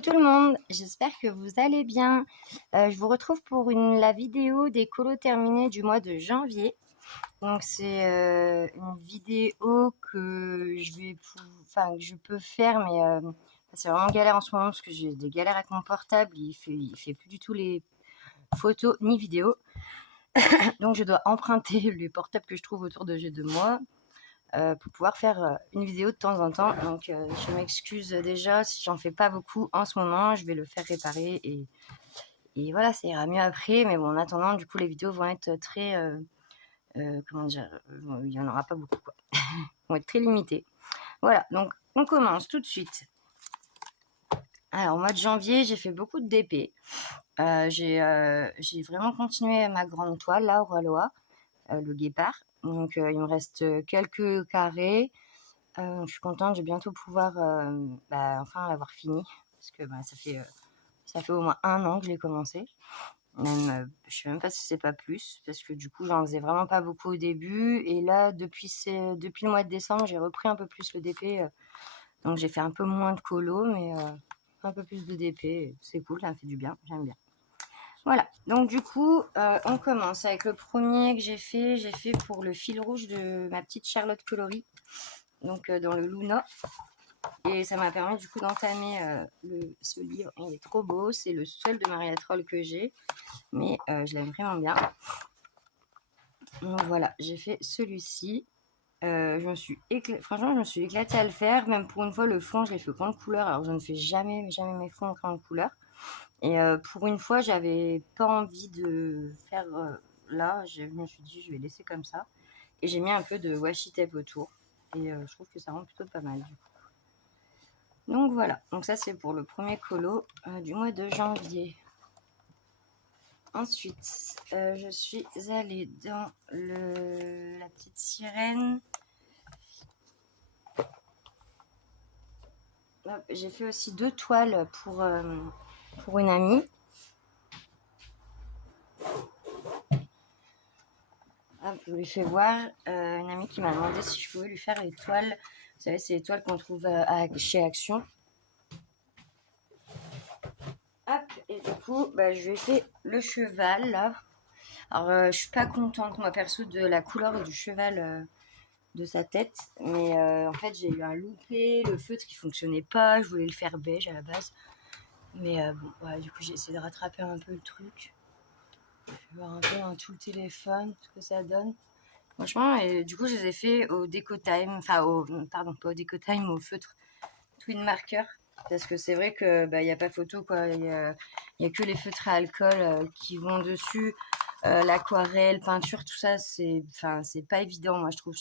Coucou tout le monde, j'espère que vous allez bien. Je vous retrouve pour la vidéo des colos terminés du mois de janvier. Donc c'est une vidéo que je peux faire, mais c'est vraiment galère en ce moment parce que j'ai des galères avec mon portable. Il fait plus du tout les photos ni vidéos. Donc je dois emprunter les portables que je trouve autour de moi. Pour pouvoir faire une vidéo de temps en temps. Donc je m'excuse déjà si j'en fais pas beaucoup en ce moment. Je vais le faire réparer et voilà, ça ira mieux après. Mais bon, en attendant, du coup, les vidéos vont être très... comment dire, il n'y en aura pas beaucoup, quoi. Vont être très limitées. Voilà, donc on commence tout de suite. Alors, au mois de janvier, j'ai fait beaucoup de DP. J'ai vraiment continué ma grande toile, là, au Ralois, le guépard. Donc, il me reste quelques carrés. Je suis contente, je vais bientôt pouvoir enfin l'avoir fini. Parce que ça fait au moins 1 an que je l'ai commencé. Même, je sais même pas si c'est pas plus. Parce que du coup, j'en faisais vraiment pas beaucoup au début. Et là, depuis le mois de décembre, j'ai repris un peu plus le DP. Donc j'ai fait un peu moins de colo, mais un peu plus de DP. C'est cool, ça me fait du bien, j'aime bien. Voilà, donc du coup, on commence avec le premier que j'ai fait. J'ai fait pour le fil rouge de ma petite Charlotte Coloris. Donc dans le Luna. Et ça m'a permis du coup d'entamer ce livre. Il est trop beau, c'est le seul de Maria Troll que j'ai, mais je l'aime vraiment bien. Donc voilà, j'ai fait celui-ci. Franchement, je me suis éclatée à le faire. Même pour une fois, le fond, je l'ai fait grande couleur. Alors, je ne fais jamais mes fonds en grande couleur. Et pour une fois, j'avais pas envie de faire là. Je me suis dit, je vais laisser comme ça. Et j'ai mis un peu de washi tape autour. Et je trouve que ça rend plutôt pas mal du coup. Donc voilà, donc ça c'est pour le premier colo du mois de janvier. Ensuite, je suis allée dans la petite sirène. J'ai fait aussi 2 toiles pour une amie. Je lui fais voir une amie qui m'a demandé si je pouvais lui faire les toiles. Vous savez, c'est les toiles qu'on trouve chez Action. Hop, et du coup, je lui ai fait le cheval là. Alors, je suis pas contente, moi perso, de la couleur du cheval de sa tête, mais en fait, j'ai eu un loupé, le feutre qui fonctionnait pas, je voulais le faire beige à la base, mais bon, voilà, du coup, j'ai essayé de rattraper un peu le truc. Je vais voir un peu dans tout le téléphone ce que ça donne. Franchement, et du coup, je les ai fait au Déco Time, pardon, pas au Déco Time, au feutre Twin Marker. Parce que c'est vrai que y a pas photo, quoi. Il y a que les feutres à alcool qui vont dessus. L'aquarelle, peinture, tout ça, c'est pas évident, moi, je trouve,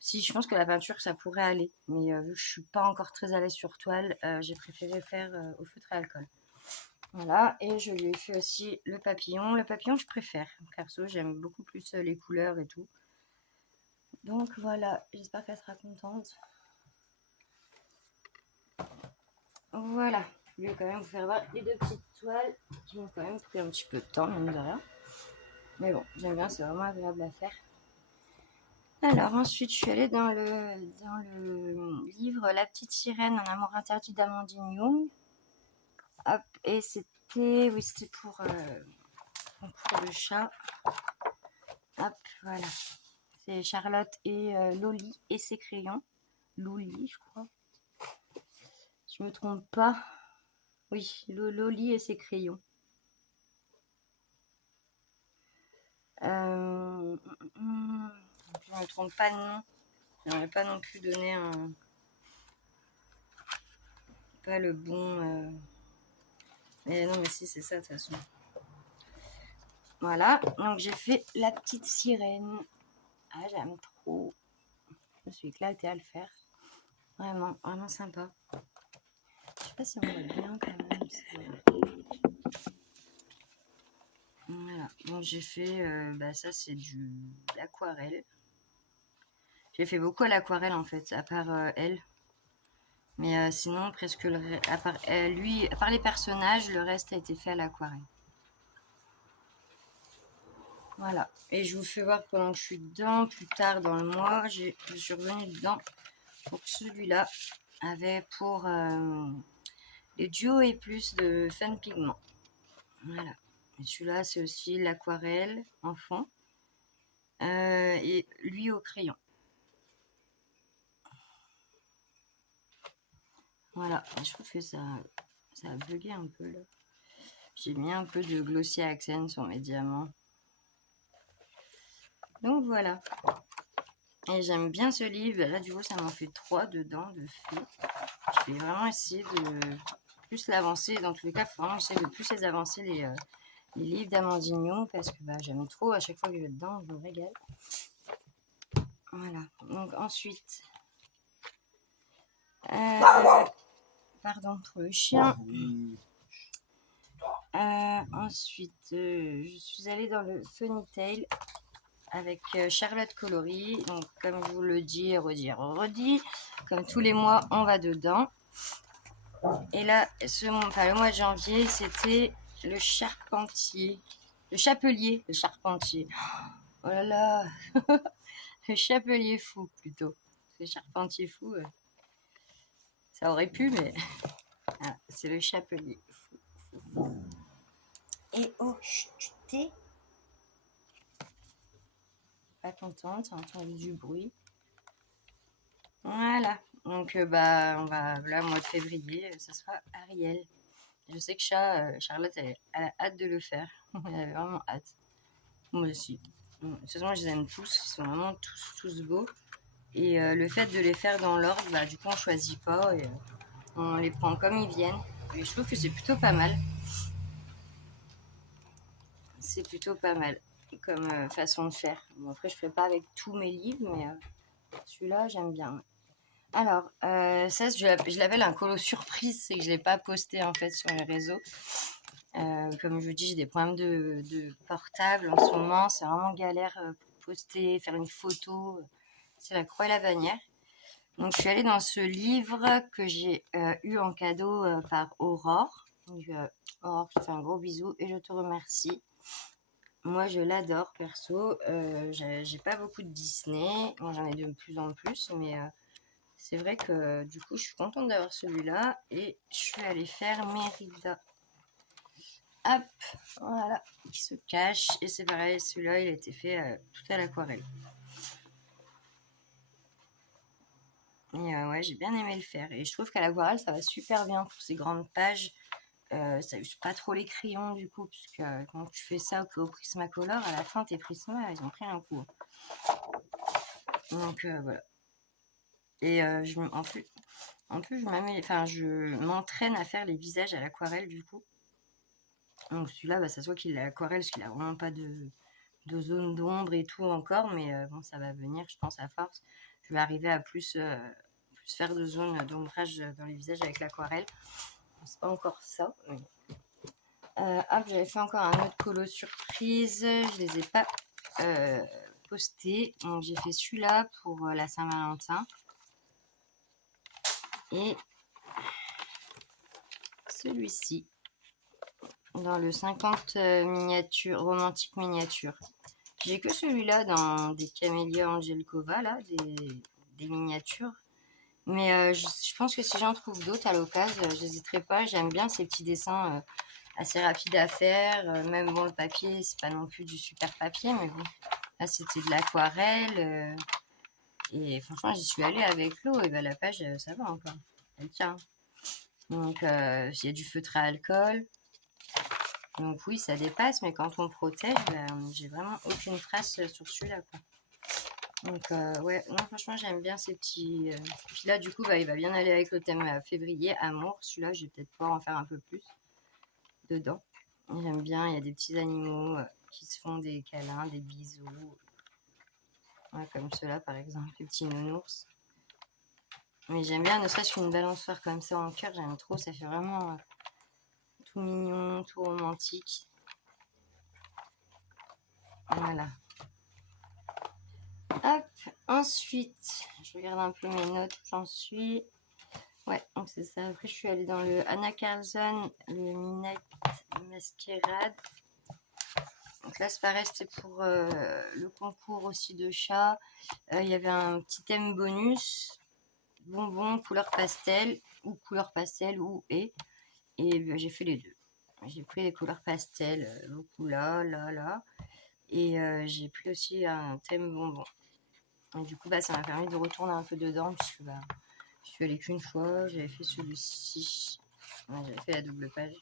si, je pense que la peinture, ça pourrait aller. Mais vu que je suis pas encore très à l'aise sur toile, j'ai préféré faire au feutre à alcool. Voilà, et je lui ai fait aussi le papillon. Le papillon, je préfère. Perso, j'aime beaucoup plus les couleurs et tout. Donc voilà, j'espère qu'elle sera contente. Voilà, je voulais quand même vous faire voir les 2 petites toiles qui m'ont quand même pris un petit peu de temps, mine de rien. Mais bon, j'aime bien, c'est vraiment agréable à faire. Alors ensuite, je suis allée dans le livre La petite sirène, un amour interdit d'Amandine Young. Hop, et c'était pour le chat. Hop, voilà. C'est Charlotte et Loli et ses crayons. Loli, je crois. Si je me trompe pas. Oui, Loli et ses crayons. Je ne me trompe pas de nom. Je n'aurais pas non plus donné pas le bon. Mais non, mais si, c'est ça de toute façon. Voilà, donc j'ai fait la petite sirène. Ah, j'aime trop. Je me suis éclatée à le faire. Vraiment, vraiment sympa. Je sais pas si on voit bien quand même. Voilà, donc j'ai fait, ça c'est de l'aquarelle. J'ai fait beaucoup à l'aquarelle en fait, à part elle. Mais sinon, presque à part les personnages, le reste a été fait à l'aquarelle. Voilà, et je vous fais voir pendant que je suis dedans, plus tard dans le mois, je suis revenue dedans pour que celui-là avait pour et Duo et Plus de Fun Pigment. Voilà. Et celui-là, c'est aussi l'aquarelle en fond. Et lui au crayon. Voilà. Je trouve que ça a bugué un peu là. J'ai mis un peu de Glossy Accent sur mes diamants. Donc voilà. Et j'aime bien ce livre. Là, du coup, ça m'en fait 3 dedans de fait. Je vais vraiment essayer de plus l'avancer. Dans tous les cas, il faut vraiment essayer de plus les avancer, les livres d'Amandinho, parce que j'aime trop. À chaque fois que je vais dedans, je me régale. Voilà. Donc ensuite... pardon pour le chien. Ensuite, je suis allée dans le Funny Tail avec Charlotte Coloris. Donc, comme je vous le dis, redis, comme tous les mois, on va dedans. Et là, le mois de janvier, c'était le charpentier. Le chapelier, le charpentier. Oh là là. Le chapelier fou, plutôt. Le charpentier fou, ça aurait pu, mais... Ah, c'est le chapelier fou. Et oh, chut, t'es pas contente, j'ai entendu du bruit. Voilà, donc on va, là, mois de février, ça sera Ariel. Je sais que Charlotte, elle a hâte de le faire. Elle avait vraiment hâte. Moi aussi. De toute façon, je les aime tous, ils sont vraiment tous beaux. Et le fait de les faire dans l'ordre, du coup, on choisit pas et on les prend comme ils viennent. Et je trouve que c'est plutôt pas mal. C'est plutôt pas mal comme façon de faire. Bon, après, je fais pas avec tous mes livres, mais celui-là, j'aime bien. Alors, ça, je l'appelle un colo surprise, c'est que je ne l'ai pas posté en fait sur les réseaux. Comme je vous dis, j'ai des problèmes de portable en ce moment, c'est vraiment galère pour poster, faire une photo. C'est la croix et la bannière. Donc, je suis allée dans ce livre que j'ai eu en cadeau par Aurore. Donc, Aurore, je te fais un gros bisou et je te remercie. Moi, je l'adore perso. J'ai pas beaucoup de Disney. Moi, j'en ai de plus en plus, mais c'est vrai que du coup, je suis contente d'avoir celui-là. Et je suis allée faire Mérida. Hop, voilà, qui se cache. Et c'est pareil, celui-là, il a été fait tout à l'aquarelle. Et ouais, j'ai bien aimé le faire. Et je trouve qu'à l'aquarelle, ça va super bien pour ces grandes pages. Ça use pas trop les crayons du coup, puisque quand tu fais ça au Prismacolor, à la fin, tes Prisma, ils ont pris un coup. Donc voilà. Et en plus, je m'entraîne à faire les visages à l'aquarelle du coup. Donc celui-là, ça se voit qu'il est à l'aquarelle parce qu'il a vraiment pas de zone d'ombre et tout encore, mais bon, ça va venir, je pense, à force. Je vais arriver à plus faire de zones d'ombrage dans les visages avec l'aquarelle. C'est pas encore ça. Mais... j'avais fait encore un autre colo surprise. Je les ai pas postés. Donc j'ai fait celui-là pour la Saint-Valentin. Et celui-ci dans le 50 miniature, romantique miniature. J'ai que celui-là dans des Camélia Angelkova, là, des miniatures. Mais je pense que si j'en trouve d'autres à l'occasion, j'hésiterai pas. J'aime bien ces petits dessins assez rapides à faire. Même bon, le papier, c'est pas non plus du super papier, mais bon, là c'était de l'aquarelle. Et franchement, j'y suis allée avec l'eau et la page, ça va encore. Elle tient. Donc, il y a du feutre à alcool. Donc oui, ça dépasse, mais quand on protège, j'ai vraiment aucune trace sur celui-là, quoi. Donc ouais, non, franchement, j'aime bien ces petits... Puis là, du coup, il va bien aller avec le thème février, amour. Celui-là, je vais peut-être pouvoir en faire un peu plus dedans. J'aime bien, il y a des petits animaux qui se font des câlins, des bisous. Ouais, comme ceux-là, par exemple, les petits nounours. Mais j'aime bien, ne serait-ce qu'une balançoire comme ça en cœur, j'aime trop. Ça fait vraiment tout mignon, tout romantique. Voilà. Hop, ensuite, je regarde un peu mes notes où j'en suis. Ouais, donc c'est ça. Après, je suis allée dans le Anna Carlson, le Midnight Masquerade. Donc là, c'est pareil, c'était pour le concours aussi de chat. Il y avait un petit thème bonus, bonbon, couleur pastel ou et. Et j'ai fait les deux. J'ai pris les couleurs pastel, beaucoup là, là, là. Et j'ai pris aussi un thème bonbon. Et du coup, bah, ça m'a permis de retourner un peu dedans, puisque bah, je suis allée qu'une fois, j'avais fait celui-ci. Ouais, j'avais fait la double page.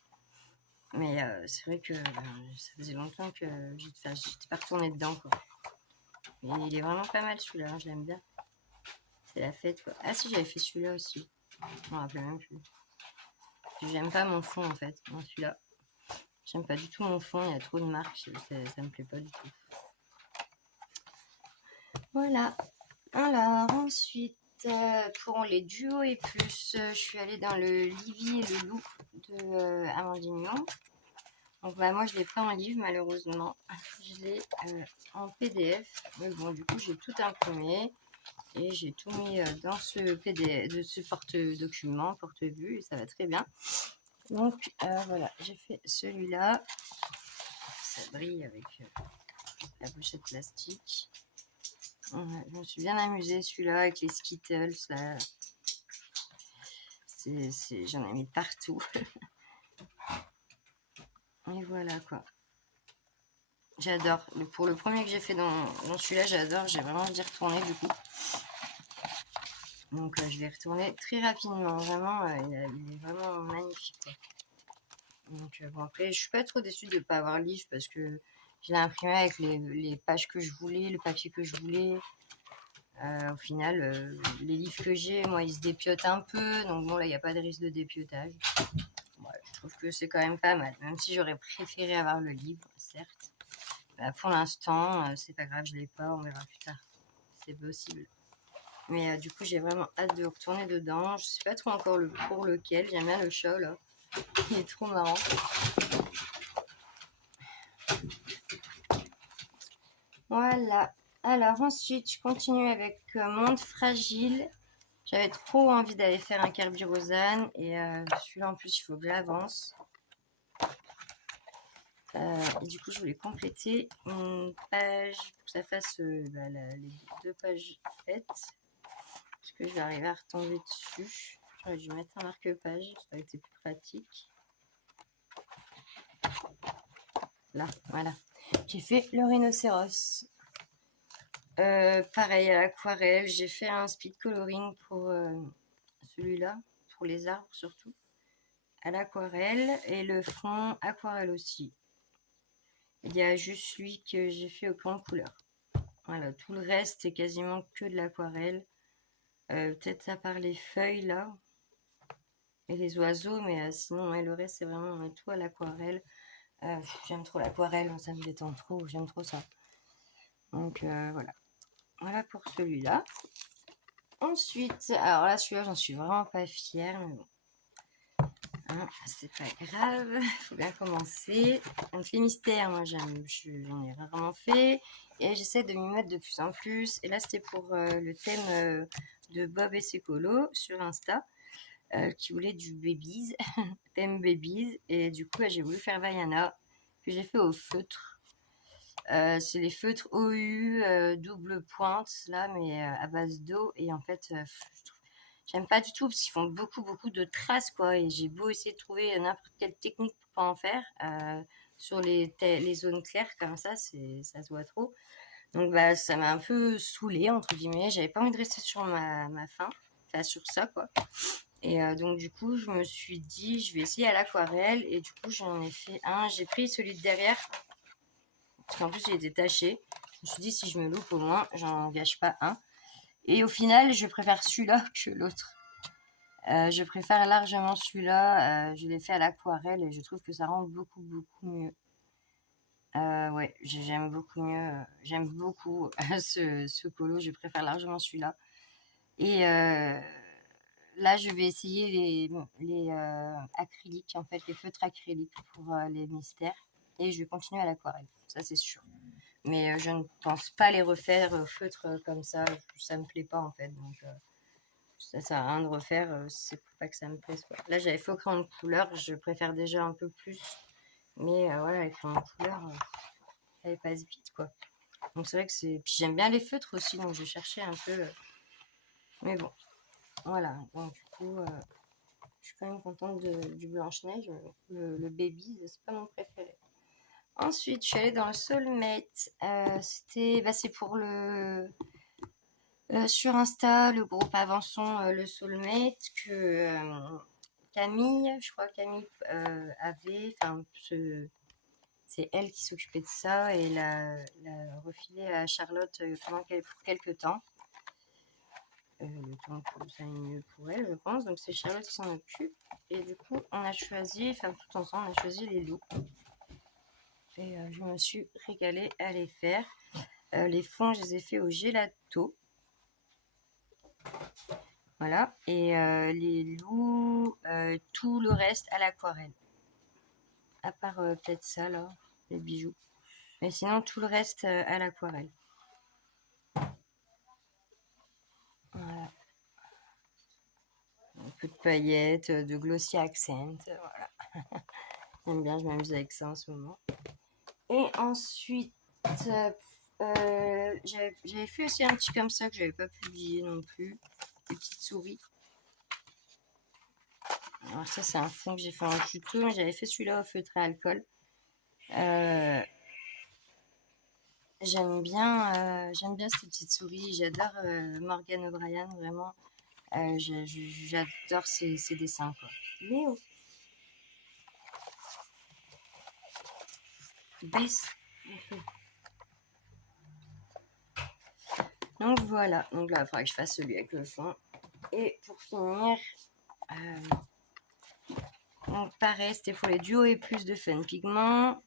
Mais c'est vrai que ça faisait longtemps que j'étais pas retournée dedans, quoi. Et il est vraiment pas mal celui-là, hein, je l'aime bien. C'est la fête, quoi. Ah si, j'avais fait celui-là aussi. Je m'en rappelle même plus. J'aime pas mon fond, en fait, dans celui-là. J'aime pas du tout mon fond, il y a trop de marques, ça me plaît pas du tout. Voilà. Alors, ensuite, pour les duos et plus, je suis allée dans le Livy et le Lou de Amandine Lyon. Donc, bah, moi, je l'ai pas en livre, malheureusement. Je l'ai en PDF. Mais bon, du coup, j'ai tout imprimé. Et j'ai tout mis dans ce PDF, de ce porte-document, porte-vue, et ça va très bien. Donc, voilà, j'ai fait celui-là. Ça brille avec la pochette plastique. Ouais, je me suis bien amusée celui-là avec les Skittles là. J'en ai mis partout. Et voilà quoi. J'adore. Pour le premier que j'ai fait dans celui-là, j'adore. J'ai vraiment envie d'y retourner du coup. Donc je vais retourner très rapidement. Vraiment, il est vraiment magnifique quoi. Donc bon après, je suis pas trop déçue de ne pas avoir le livre parce que je l'ai imprimé avec les pages que je voulais, le papier que je voulais. Au final, les livres que j'ai, moi, ils se dépiotent un peu. Donc bon, là, il n'y a pas de risque de dépiotage. Ouais, je trouve que c'est quand même pas mal. Même si j'aurais préféré avoir le livre, certes. Bah, pour l'instant, c'est pas grave, je l'ai pas. On verra plus tard. C'est possible. Mais du coup, j'ai vraiment hâte de retourner dedans. Je sais pas trop encore pour lequel. J'aime bien le chat, là. Il est trop marrant. Voilà. Alors ensuite, je continue avec Monde Fragile. J'avais trop envie d'aller faire un Kerberos et celui-là en plus il faut que j'avance. Et du coup je voulais compléter une page pour que ça fasse les 2 pages faites. Parce que je vais arriver à retomber dessus. J'aurais dû mettre un marque-page, ça aurait été plus pratique. Là, voilà. J'ai fait le rhinocéros. Pareil à l'aquarelle, j'ai fait un speed coloring pour celui-là, pour les arbres surtout, à l'aquarelle et le fond aquarelle aussi. Il y a juste lui que j'ai fait au crayon de couleur. Voilà, tout le reste c'est quasiment que de l'aquarelle. Peut-être à part les feuilles là et les oiseaux, mais sinon ouais, le reste c'est vraiment tout à l'aquarelle. J'aime trop l'aquarelle, ça me détend trop, j'aime trop ça. Donc voilà. Voilà pour celui-là. Ensuite, alors là, celui-là, j'en suis vraiment pas fière, mais bon. Hein, c'est pas grave, faut bien commencer. Donc les mystères, moi j'en ai rarement fait. Et j'essaie de m'y mettre de plus en plus. Et là, c'était pour le thème de Bob et ses colos sur Insta, qui voulait du babies, thème babies. Et du coup, j'ai voulu faire Vaiana, que j'ai fait au feutre. C'est les feutres OU double pointe là, mais à base d'eau. Et en fait, j'aime pas du tout parce qu'ils font beaucoup de traces quoi. Et j'ai beau essayer de trouver n'importe quelle technique pour pas en faire sur les zones claires comme ça, ça se voit trop. Donc bah ça m'a un peu saoulée entre guillemets. J'avais pas envie de rester sur ma faim, enfin sur ça quoi. Et donc du coup je me suis dit je vais essayer à l'aquarelle et du coup j'en ai fait un. J'ai pris celui de derrière parce qu'en plus il était taché. Je me suis dit si je me loupe au moins j'en gâche pas un. Et au final je préfère celui-là que l'autre. Je préfère largement celui-là. Je l'ai fait à l'aquarelle et je trouve que ça rend beaucoup mieux. Ouais, j'aime beaucoup mieux. J'aime beaucoup ce colo. Je préfère largement celui-là. Et là, je vais essayer les acryliques, en fait, les feutres acryliques pour les mystères. Et je vais continuer à l'aquarelle. Ça, c'est sûr. Mais je ne pense pas les refaire feutre comme ça. Ça me plaît pas, en fait. Donc, ça sert à rien de refaire. C'est pas que ça me plaise, quoi. Là, j'avais fait au crayon de couleur. Je préfère déjà un peu plus. Mais voilà, avec crayon de couleur, elle passe vite, quoi. Donc c'est vrai que c'est... Puis j'aime bien les feutres aussi, donc je cherchais un peu... Mais bon, voilà. Donc du coup, suis quand même contente du Blanche-Neige. Le Baby, c'est pas mon préféré. Ensuite, je suis allée dans le Soulmate. C'est pour le... sur Insta, le groupe Avançons le Soulmate que Camille, je crois Camille avait... Enfin, c'est elle qui s'occupait de ça et l'a refilé à Charlotte pour quelques temps. Le temps que ça aille mieux pour elle, je pense. Donc c'est Charlotte qui s'en occupe. Et du coup, on a choisi, enfin tout ensemble, on a choisi les looks. Et je me suis régalée à les faire. Les fonds, je les ai fait au gelato. Voilà. Et les loups, tout le reste à l'aquarelle. À part peut-être ça, là, les bijoux. Mais sinon, tout le reste à l'aquarelle. Voilà. Un peu de paillettes, de glossy accent. Voilà. J'aime bien, je m'amuse avec ça en ce moment. Et ensuite, j'avais fait aussi un petit comme ça que j'avais pas publié non plus. Des petites souris. Alors ça, c'est un fond que j'ai fait en tuto, mais j'avais fait celui-là au feutre à alcool. J'aime bien ces petites souris. J'adore Morgan O'Brien, vraiment. J'adore ses dessins, quoi. Léo, baisse. Donc voilà. Donc là, il faudra que je fasse celui avec le fond. Et pour finir, donc pareil, c'était pour les duos et plus de Fun Pigment.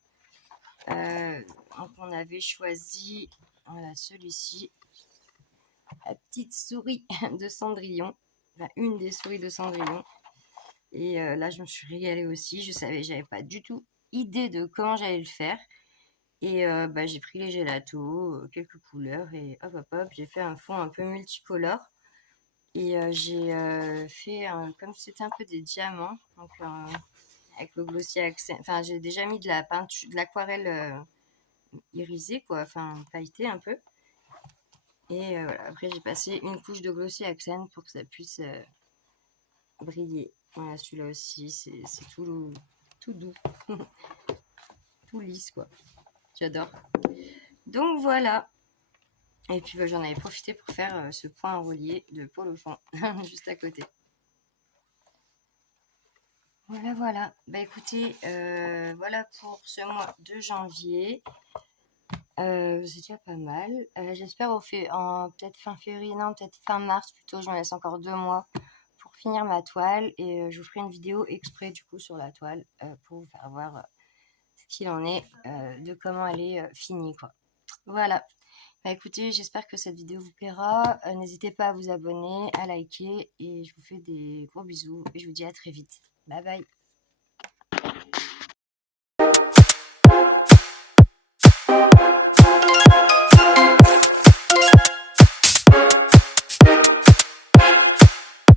Donc on avait choisi, voilà, celui-ci, la petite souris de Cendrillon, enfin une des souris de Cendrillon. Et là, je me suis régalée aussi. J'avais pas du tout idée de comment j'allais le faire. Et j'ai pris les gélatos, quelques couleurs et hop, j'ai fait un fond un peu multicolore. Et j'ai fait, comme c'était un peu des diamants, donc avec le glossy accent. Enfin, j'ai déjà mis de la peinture, de l'aquarelle irisée, quoi, enfin pailletée un peu. Et voilà, après j'ai passé une couche de glossy accent pour que ça puisse briller. Voilà, celui-là aussi, c'est tout doux, tout lisse, quoi. J'adore. Donc voilà. Et puis j'en avais profité pour faire ce point en relié de Paul au fond, juste à côté. Voilà. Bah écoutez, voilà pour ce mois de janvier. C'est déjà pas mal. J'espère peut-être fin février, non, peut-être fin mars plutôt. Je me laisse encore 2 mois pour finir ma toile et je vous ferai une vidéo exprès du coup sur la toile pour vous faire voir ce qu'il en est de comment elle est finie, quoi. Voilà. Bah écoutez, j'espère que cette vidéo vous plaira. N'hésitez pas à vous abonner, à liker et je vous fais des gros bisous et je vous dis à très vite. Bye bye.